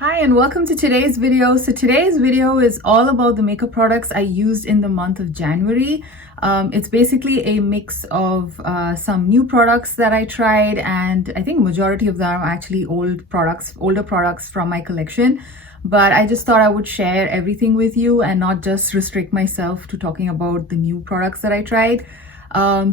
Hi and welcome to today's video. So today's video is all about the makeup products I used in the month of January. It's basically a mix of some new products that I tried, and I think majority of them are actually older products from my collection. But I just thought I would share everything with you and not just restrict myself to talking about the new products that I tried.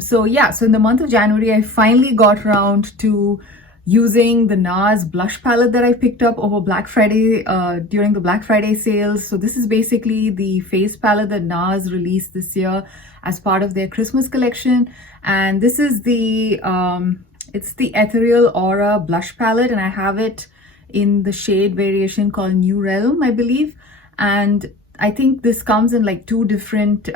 So in the month of January, I finally got around to using the NARS blush palette that I picked up over Black Friday during the Black Friday sales. So this is basically the face palette that NARS released this year as part of their Christmas collection. And this is the it's the Ethereal Aura blush palette, and I have it in the shade variation called New Realm, I believe. And I think this comes in like two different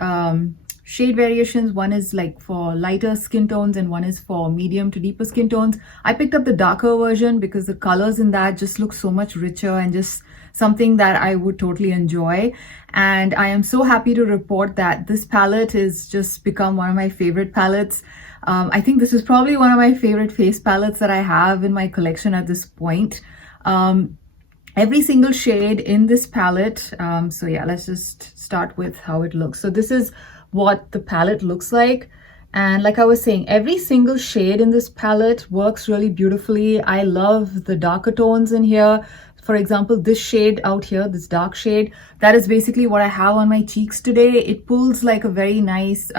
shade variations. One is like for lighter skin tones and one is for medium to deeper skin tones. I picked up the darker version because the colors in that just look so much richer and just something that I would totally enjoy. And I am so happy to report that this palette has just become one of my favorite palettes. I think this is probably one of my favorite face palettes that I have in my collection at this point. Every single shade in this palette. Let's just start with how it looks. So this is what the palette looks like, and like I was saying, every single shade in this palette works really beautifully. I love the darker tones in here. For example, this shade out here, this dark shade, that is basically what I have on my cheeks today. It pulls like a very nice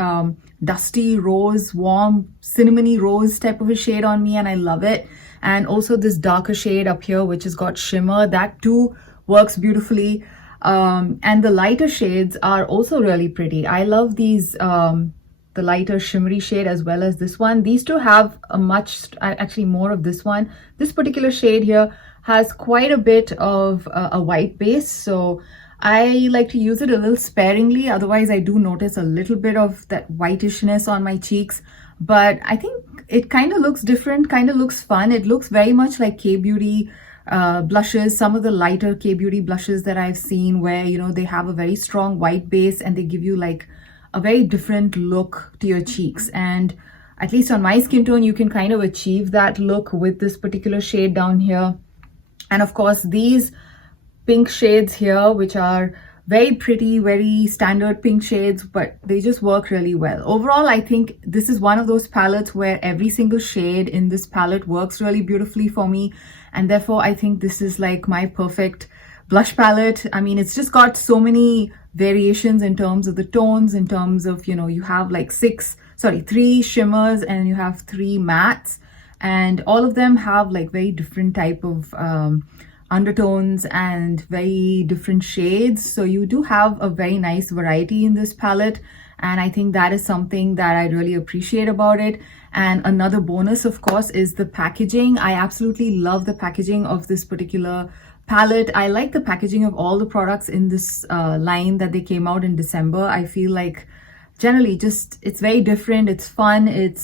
dusty rose, warm cinnamony rose type of a shade on me, and I love it. And also this darker shade up here, which has got shimmer, that too works beautifully. And the lighter shades are also really pretty. I love these, the lighter shimmery shade as well as this one. These two have actually more of this one. This particular shade here has quite a bit of a white base, so I like to use it a little sparingly. Otherwise, I do notice a little bit of that whitishness on my cheeks. But I think it kind of looks different, kind of looks fun. It looks very much like K-Beauty blushes, some of the lighter K-Beauty blushes that I've seen where, you know, they have a very strong white base and they give you like a very different look to your cheeks. And at least on my skin tone, you can kind of achieve that look with this particular shade down here. And of course, these pink shades here, which are very pretty, very standard pink shades, but they just work really well. Overall, I think this is one of those palettes where every single shade in this palette works really beautifully for me. And therefore, I think this is like my perfect blush palette. I mean, it's just got so many variations in terms of the tones, in terms of, you know, you have like three shimmers and you have three mattes, and all of them have like very different type of undertones and very different shades. So you do have a very nice variety in this palette, and I think that is something that I really appreciate about it. And another bonus, of course, is the packaging. I absolutely love the packaging of this particular palette. I like the packaging of all the products in this line that they came out in December. I feel like generally just it's very different, it's fun, it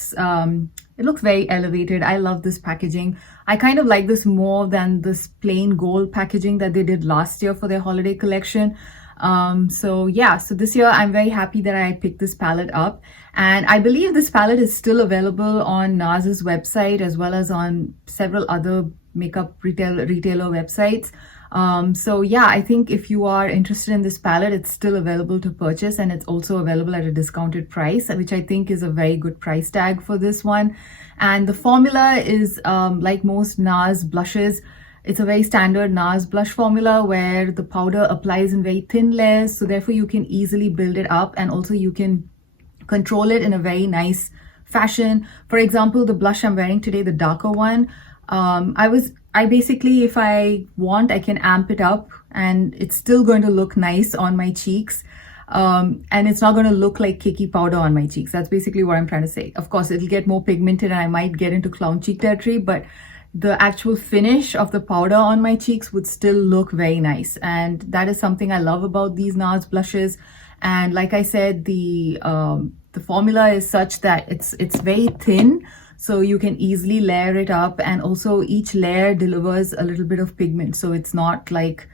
looks very elevated. I love this packaging. I kind of like this more than this plain gold packaging that they did last year for their holiday collection. So this year I'm very happy that I picked this palette up, and I believe this palette is still available on NARS's website as well as on several other makeup retailer websites. I think if you are interested in this palette, it's still available to purchase, and it's also available at a discounted price, which I think is a very good price tag for this one. And the formula is like most NARS blushes. It's a very standard NARS blush formula where the powder applies in very thin layers, so therefore you can easily build it up, and also you can control it in a very nice fashion. For example, the blush I'm wearing today, the darker one, I basically, if I want, I can amp it up and it's still going to look nice on my cheeks. And it's not going to look like cakey powder on my cheeks. That's basically what I'm trying to say. Of course, it'll get more pigmented and I might get into clown cheek territory, but the actual finish of the powder on my cheeks would still look very nice. And that is something I love about these NARS blushes. And like I said, the formula is such that it's very thin, so you can easily layer it up, and also each layer delivers a little bit of pigment. So it's not like,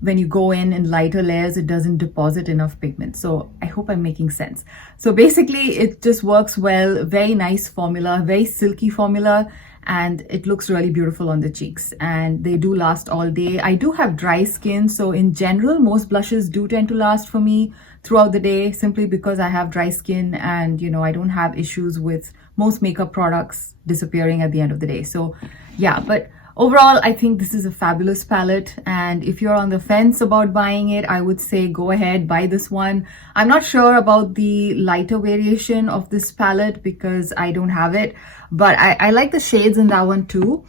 when you go in lighter layers, it doesn't deposit enough pigment. So I hope I'm making sense. So basically, it just works well. Very nice formula, very silky formula. and it looks really beautiful on the cheeks, and they do last all day. I do have dry skin, so in general most blushes do tend to last for me throughout the day, simply because I have dry skin, and I don't have issues with most makeup products disappearing at the end of the day. So yeah, but overall, I think this is a fabulous palette, and if you're on the fence about buying it, I would say go ahead, buy this one. I'm not sure about the lighter variation of this palette because I don't have it, but I like the shades in that one too.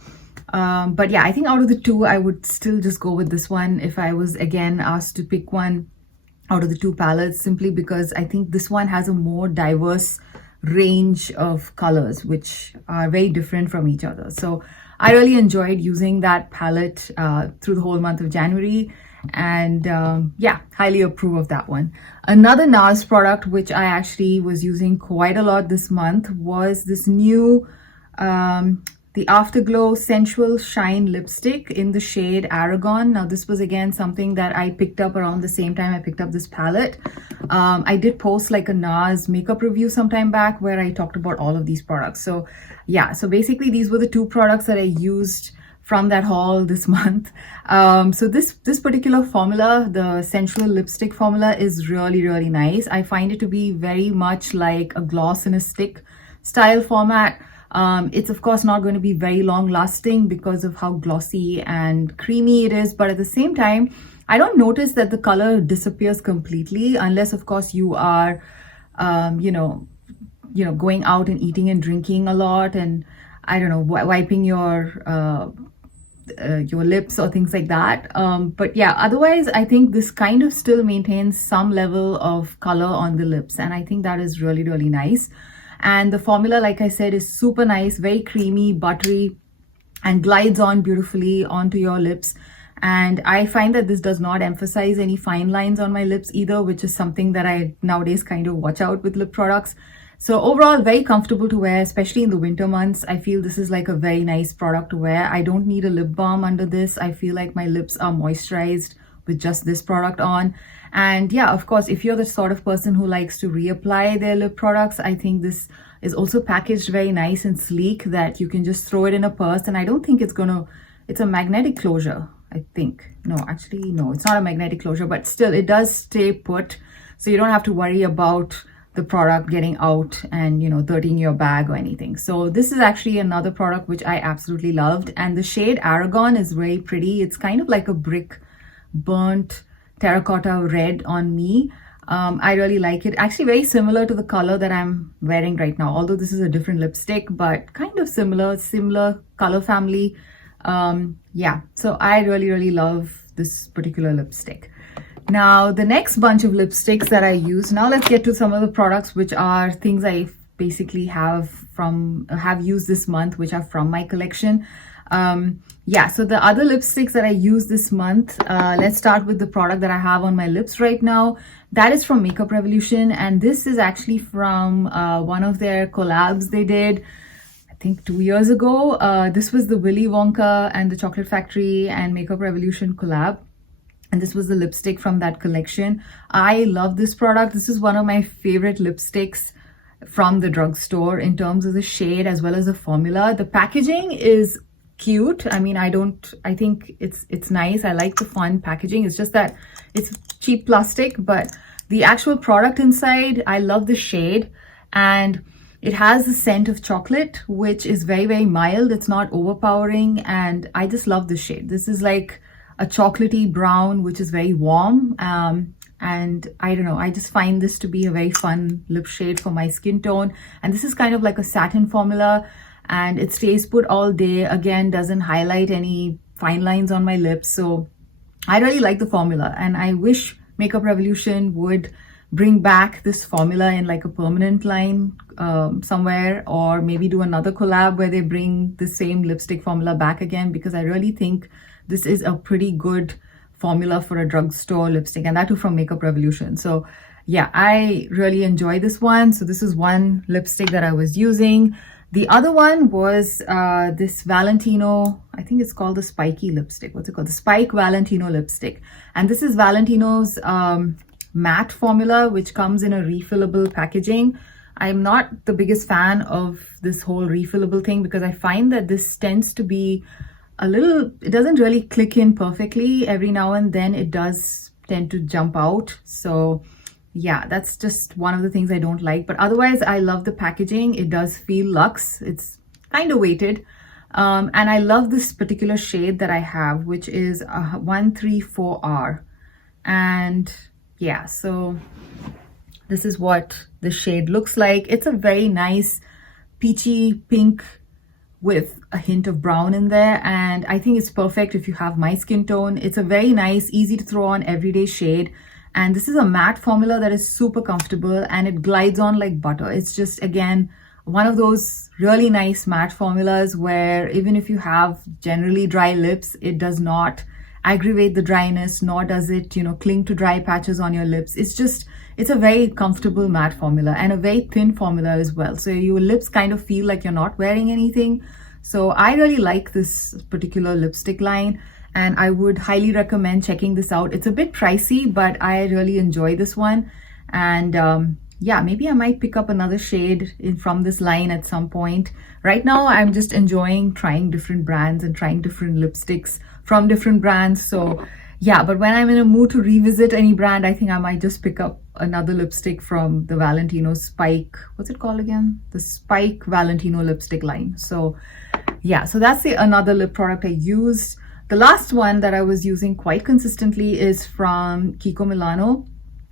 But yeah, I think out of the two, I would still just go with this one if I was again asked to pick one out of the two palettes, simply because I think this one has a more diverse range of colors which are very different from each other. So I really enjoyed using that palette through the whole month of January, and yeah, highly approve of that one. Another NARS product which I actually was using quite a lot this month was this new the Afterglow Sensual Shine lipstick in the shade Aragon. Now this was again something that I picked up around the same time I picked up this palette. I did post like a NARS makeup review sometime back where I talked about all of these products. So yeah, so basically these were the two products that I used from that haul this month. So this particular formula, the sensual lipstick formula, is really nice. I find it to be very much like a gloss in a stick style format. It's of course not going to be very long lasting because of how glossy and creamy it is, but at the same time I don't notice that the color disappears completely, unless of course you are going out and eating and drinking a lot, and I don't know, wiping your lips or things like that. But yeah, otherwise I think this kind of still maintains some level of color on the lips, and I think that is really nice. And the formula, like I said, is super nice, very creamy, buttery, and glides on beautifully onto your lips. And I find that this does not emphasize any fine lines on my lips either, which is something that I nowadays kind of watch out with lip products. So overall, very comfortable to wear, especially in the winter months. I feel this is like a very nice product to wear. I don't need a lip balm under this. I feel like my lips are moisturized with just this product on. And yeah, of course, if you're the sort of person who likes to reapply their lip products, I think this is also packaged very nice and sleek that you can just throw it in a purse. And I don't think it's a magnetic closure, I think. No, actually, no, it's not a magnetic closure, but still it does stay put. So you don't have to worry about the product getting out and, dirtying your bag or anything. So this is actually another product which I absolutely loved. And the shade Aragon is very pretty. It's kind of like a brick burnt terracotta red on me. I really like it. Actually very similar to the color that I'm wearing right now, although this is a different lipstick, but kind of similar color family. Yeah, so I really love this particular lipstick. Now the next bunch of lipsticks that I use, now let's get to some of the products which are things I basically have used this month, which are from my collection. Yeah, so the other lipsticks that I use this month, let's start with the product that I have on my lips right now. That is from Makeup Revolution, and this is actually from one of their collabs they did, I think 2 years ago. This was the Willy Wonka and the Chocolate Factory and Makeup Revolution collab, and this was the lipstick from that collection. I love this product. This is one of my favorite lipsticks from the drugstore in terms of the shade as well as the formula. The packaging is cute. I mean, I think it's nice. I like the fun packaging. It's just that it's cheap plastic, but the actual product inside, I love the shade, and it has the scent of chocolate, which is very mild. It's not overpowering, and I just love the shade. This is like a chocolatey brown, which is very warm. And I don't know, I just find this to be a very fun lip shade for my skin tone. And this is kind of like a satin formula, and it stays put all day. Again, doesn't highlight any fine lines on my lips. So I really like the formula, and I wish Makeup Revolution would bring back this formula in like a permanent line somewhere, or maybe do another collab where they bring the same lipstick formula back again, because I really think this is a pretty good formula for a drugstore lipstick, and that too from Makeup Revolution. So yeah, I really enjoy this one. So this is one lipstick that I was using. The other one was this Valentino, I think it's called the Spiky lipstick. What's it called? The Spike Valentino lipstick. And this is Valentino's matte formula, which comes in a refillable packaging. I'm not the biggest fan of this whole refillable thing because I find that this tends to be a little, it doesn't really click in perfectly. Every now and then it does tend to jump out. So yeah, that's just one of the things I don't like. But otherwise, I love the packaging. It does feel luxe. It's kind of weighted. And I love this particular shade that I have, which is 134R. And yeah, so this is what the shade looks like. It's a very nice peachy pink with a hint of brown in there, and I think it's perfect if you have my skin tone. It's a very nice, easy to throw on everyday shade, and this is a matte formula that is super comfortable and it glides on like butter. It's just, again, one of those really nice matte formulas where even if you have generally dry lips, it does not aggravate the dryness, nor does it, cling to dry patches on your lips. It's a very comfortable matte formula and a very thin formula as well. So your lips kind of feel like you're not wearing anything. So I really like this particular lipstick line and I would highly recommend checking this out. It's a bit pricey, but I really enjoy this one. And yeah, maybe I might pick up another shade from this line at some point. Right now, I'm just enjoying trying different brands and trying different lipsticks from different brands. So yeah, but when I'm in a mood to revisit any brand, I think I might just pick up another lipstick from the Valentino Spike. What's it called again? The Spike Valentino lipstick line. So yeah, so that's another lip product I used. The last one that I was using quite consistently is from Kiko Milano.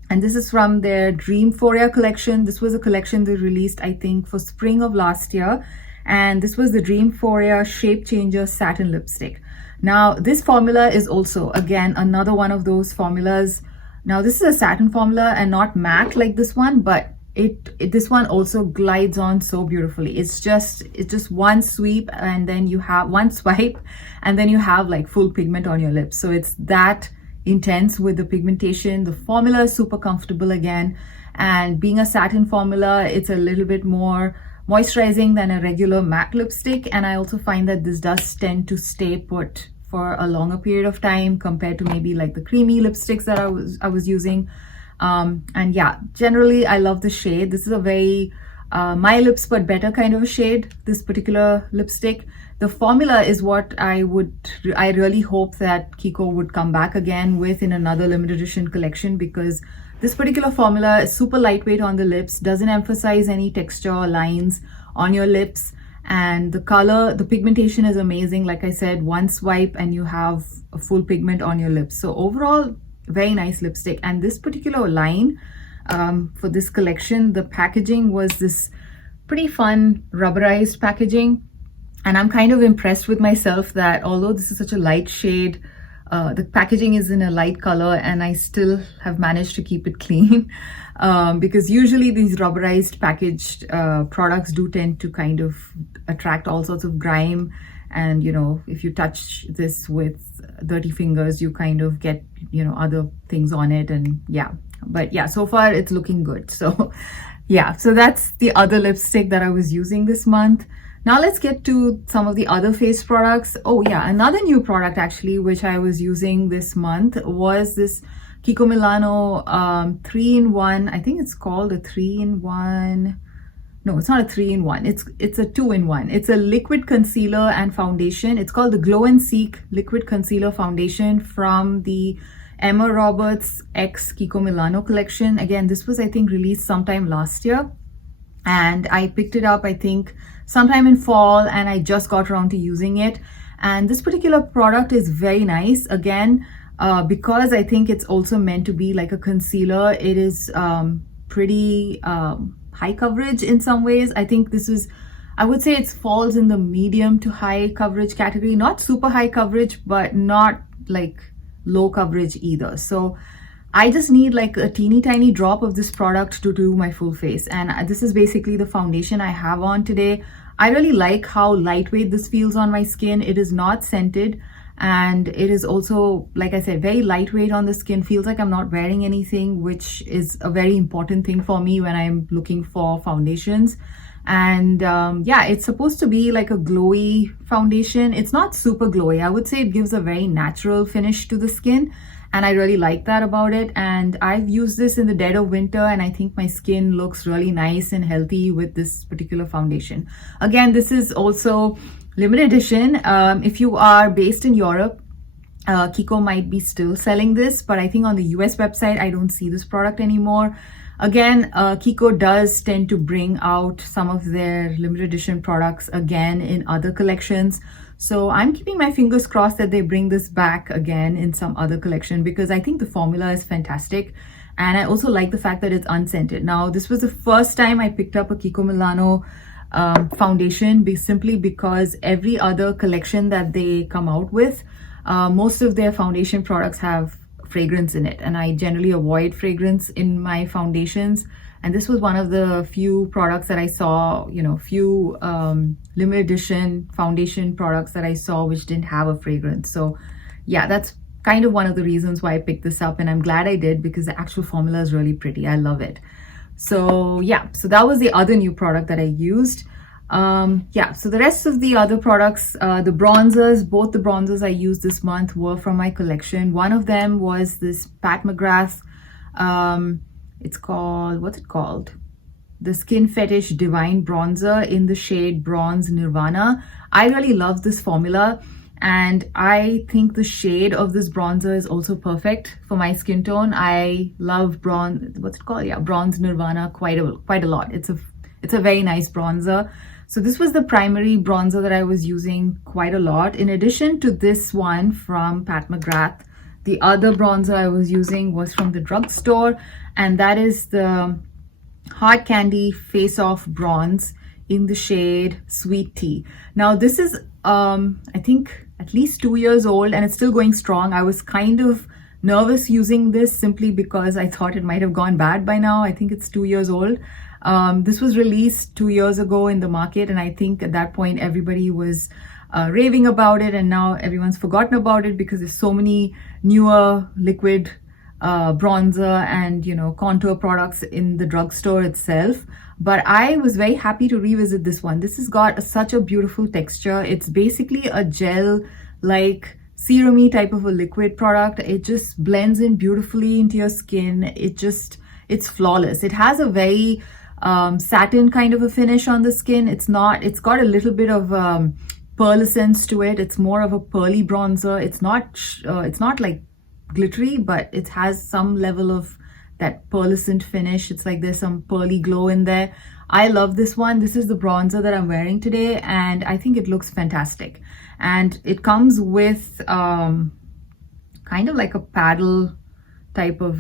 And this is from their Dreamphoria collection. This was a collection they released, I think, for spring of last year. And this was the Dreamphoria Shape Changer Satin Lipstick. Now, this formula is also, again, another one of those formulas. Now, this is a satin formula and not matte like this one, but this one also glides on so beautifully. It's just one sweep and then you have one swipe and then you have like full pigment on your lips. So it's that intense with the pigmentation. The formula is super comfortable again, and being a satin formula, it's a little bit more moisturizing than a regular matte lipstick. And I also find that this does tend to stay put for a longer period of time compared to maybe like the creamy lipsticks that I was using. And yeah, generally I love the shade. This is a very my lips but better kind of a shade, this particular lipstick. The formula is what I really hope that Kiko would come back again with in another limited edition collection, because this particular formula is super lightweight on the lips, doesn't emphasize any texture or lines on your lips, and the color, the pigmentation is amazing. Like I said, one swipe and you have a full pigment on your lips. So overall, very nice lipstick. And this particular line for this collection, the packaging was this pretty fun rubberized packaging. And I'm kind of impressed with myself that although this is such a light shade, the packaging is in a light color and I still have managed to keep it clean. Because usually these rubberized packaged products do tend to kind of attract all sorts of grime. And, if you touch this with dirty fingers, you kind of get, other things on it. And yeah, but yeah, so far it's looking good. So yeah, so that's the other lipstick that I was using this month. Now let's get to some of the other face products. Oh yeah, another new product actually, which I was using this month was this Kiko Milano 3-in-1. I think it's called a 3-in-1. No, it's not a 3-in-1. It's a 2-in-1. It's a liquid concealer and foundation. It's called the Glow and Seek Liquid Concealer Foundation from the Emma Roberts X Kiko Milano collection. Again, this was, I think, released sometime last year. And I picked it up, I think, sometime in fall, and I just got around to using it. And this particular product is very nice. Again, because I think it's also meant to be like a concealer, it is pretty high coverage in some ways. I think this is, I would say it falls in the medium to high coverage category. Not super high coverage, but not like low coverage either. So I just need like a teeny tiny drop of this product to do my full face. And this is basically the foundation I have on today. I really like how lightweight this feels on my skin. It is not scented. And it is also, like I said, very lightweight on the skin. Feels like I'm not wearing anything, which is a very important thing for me when I'm looking for foundations. And yeah, it's supposed to be like a glowy foundation. It's not super glowy. I would say it gives a very natural finish to the skin. and I really like that about it. And I've used this in the dead of winter, and I think my skin looks really nice and healthy with this particular foundation. Again, this is also limited edition. If you are based in Europe, Kiko might be still selling this, but I think on the US website I don't see this product anymore. Again, Kiko does tend to bring out some of their limited edition products again in other collections. So I'm keeping my fingers crossed that they bring this back again in some other collection, because I think the formula is fantastic. And I also like the fact that it's unscented. Now, this was the first time I picked up a Kiko Milano foundation, simply because every other collection that they come out with, most of their foundation products have fragrance in it, and I generally avoid fragrance in my foundations. And this was one of the few products that I saw, few limited edition foundation products that I saw which didn't have a fragrance. So yeah, that's kind of one of the reasons why I picked this up, and I'm glad I did, because the actual formula is really pretty. I love it. So yeah, so that was the other new product that I used. Yeah, so the rest of the other products, the bronzers, both the bronzers I used this month were from my collection. One of them was this Pat McGrath, it's called, what's it called? The Skin Fetish Divine Bronzer in the shade Bronze Nirvana. I really love this formula, and I think the shade of this bronzer is also perfect for my skin tone. I love bronze, what's it called? Yeah, Bronze Nirvana quite a lot. It's a very nice bronzer. So this was the primary bronzer that I was using quite a lot. In addition to this one from Pat McGrath, the other bronzer I was using was from the drugstore, and that is the Hard Candy Face Off Bronze in the shade Sweet Tea. Now this is, I think, at least 2 years old, and it's still going strong. I was kind of nervous using this simply because I thought it might have gone bad by now. I think it's 2 years old. This was released 2 years ago in the market, and I think at that point everybody was raving about it, and now everyone's forgotten about it because there's so many newer liquid bronzer and contour products in the drugstore itself. But I was very happy to revisit this one. This has got such a beautiful texture. It's basically a gel like serum-y type of a liquid product. It just blends in beautifully into your skin. It's flawless. It has a very satin kind of a finish on the skin. It's got a little bit of pearlescence to it. It's more of a pearly bronzer. It's not like glittery, but it has some level of that pearlescent finish. It's like there's some pearly glow in there. I love this one. This is the bronzer that I'm wearing today, and I think it looks fantastic. And it comes with kind of like a paddle type of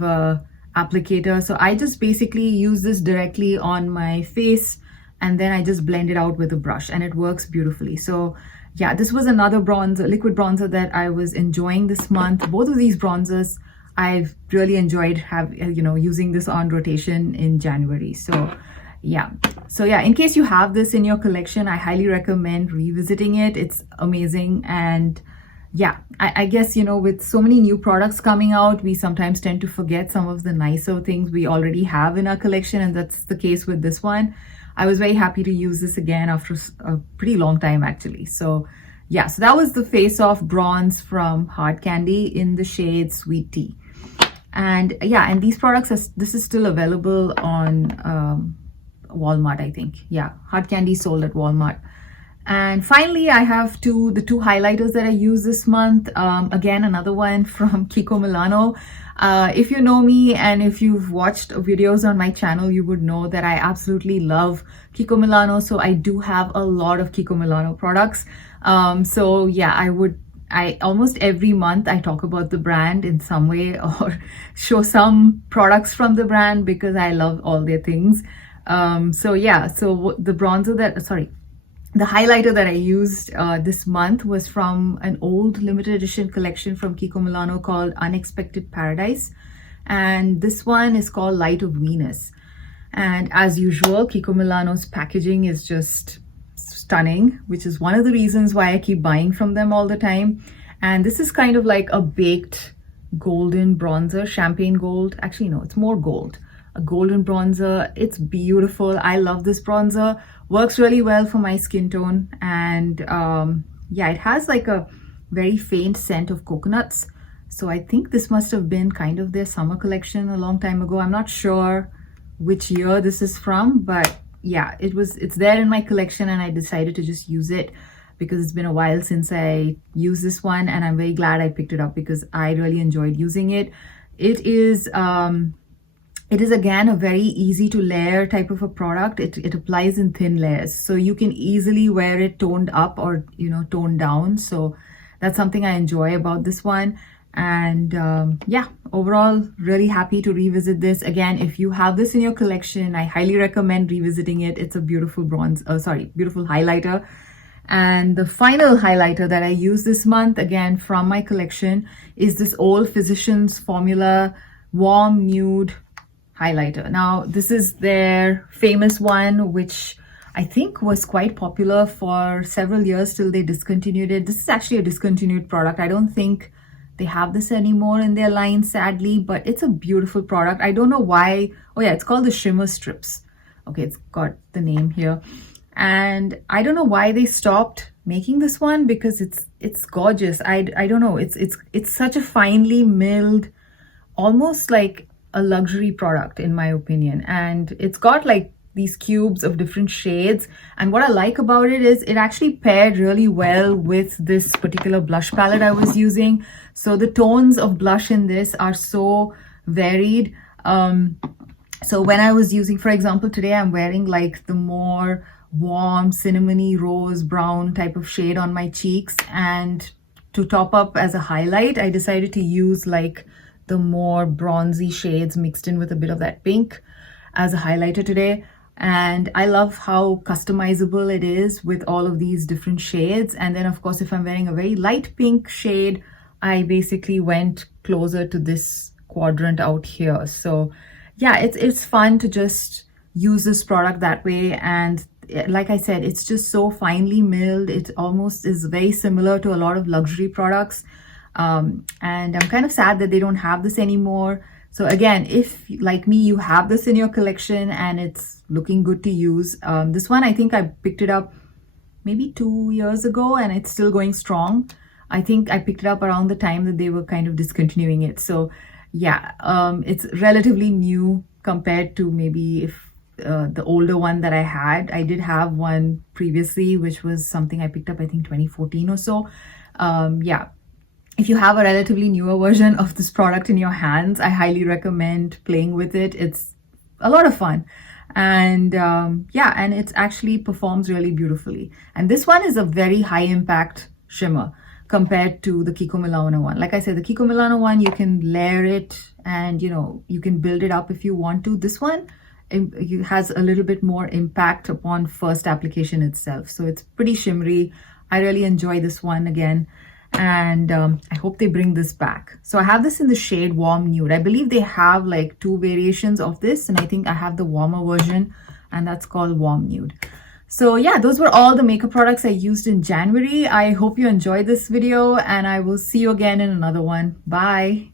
applicator. So I just basically use this directly on my face, and then I just blend it out with a brush, and it works beautifully. So yeah, this was another bronzer, liquid bronzer that I was enjoying this month. Both of these bronzers I've really enjoyed using this on rotation in January. So yeah, in case you have this in your collection, I highly recommend revisiting it. It's amazing. And yeah, I guess with so many new products coming out, we sometimes tend to forget some of the nicer things we already have in our collection, and that's the case with this one. I was very happy to use this again after a pretty long time, actually. So yeah, so that was the Face Off Bronze from Hard Candy in the shade Sweet Tea. And yeah, and these products, this is still available on Walmart, I think. Yeah, Hard Candy sold at Walmart. And finally, I have the two highlighters that I used this month. Again, another one from Kiko Milano. If you know me and if you've watched videos on my channel, you would know that I absolutely love Kiko Milano. So I do have a lot of Kiko Milano products. So yeah, I almost every month I talk about the brand in some way or show some products from the brand because I love all their things. So yeah, so the highlighter that I used this month was from an old limited edition collection from Kiko Milano called Unexpected Paradise. And this one is called Light of Venus. And as usual, Kiko Milano's packaging is just stunning, which is one of the reasons why I keep buying from them all the time. And this is kind of like a baked golden bronzer, champagne gold. Actually, no, it's more gold. A golden bronzer. It's beautiful. I love this bronzer. Works really well for my skin tone. And yeah, it has like a very faint scent of coconuts. So I think this must have been kind of their summer collection a long time ago. I'm not sure which year this is from, but yeah, it's there in my collection, and I decided to just use it because it's been a while since I used this one, and I'm very glad I picked it up because I really enjoyed using it. It is again a very easy to layer type of a product. It applies in thin layers, so you can easily wear it toned up or toned down. So that's something I enjoy about this one. And yeah, overall really happy to revisit this again. If you have this in your collection, I highly recommend revisiting it. It's a beautiful beautiful highlighter. And the final highlighter that I use this month, again from my collection, is this Old Physicians Formula Warm Nude highlighter. Now this is their famous one, which I think was quite popular for several years till they discontinued it. This is actually a discontinued product. I don't think they have this anymore in their line, sadly, but it's a beautiful product. I don't know why. Oh yeah, it's called the Shimmer Strips. Okay, it's got the name here. And I don't know why they stopped making this one, because it's gorgeous. I don't know. It's such a finely milled, almost like a luxury product in my opinion. And it's got like these cubes of different shades, and what I like about it is it actually paired really well with this particular blush palette I was using. So the tones of blush in this are so varied. So when I was using, for example, today I'm wearing like the more warm cinnamony rose brown type of shade on my cheeks, and to top up as a highlight I decided to use like the more bronzy shades mixed in with a bit of that pink as a highlighter today. And I love how customizable it is with all of these different shades. And then of course, if I'm wearing a very light pink shade, I basically went closer to this quadrant out here. So yeah, it's fun to just use this product that way. And like I said, it's just so finely milled. It almost is very similar to a lot of luxury products. And I'm kind of sad that they don't have this anymore. So again, if like me, you have this in your collection and it's looking good to use, this one, I think I picked it up maybe 2 years ago and it's still going strong. I think I picked it up around the time that they were kind of discontinuing it. So yeah, it's relatively new compared to maybe if the older one that I had. I did have one previously, which was something I picked up, I think 2014 or so. Yeah. If you have a relatively newer version of this product in your hands, I highly recommend playing with it. It's a lot of fun. And yeah, and it actually performs really beautifully. And this one is a very high impact shimmer compared to the Kiko Milano one. Like I said, the Kiko Milano one, you can layer it and you can build it up if you want to. This one, it has a little bit more impact upon first application itself. So it's pretty shimmery. I really enjoy this one again. And I hope they bring this back. So I have this in the shade Warm Nude. I believe they have like 2 variations of this, and I think I have the warmer version, and that's called Warm Nude. So yeah, those were all the makeup products I used in January. I hope you enjoyed this video, and I will see you again in another one. Bye.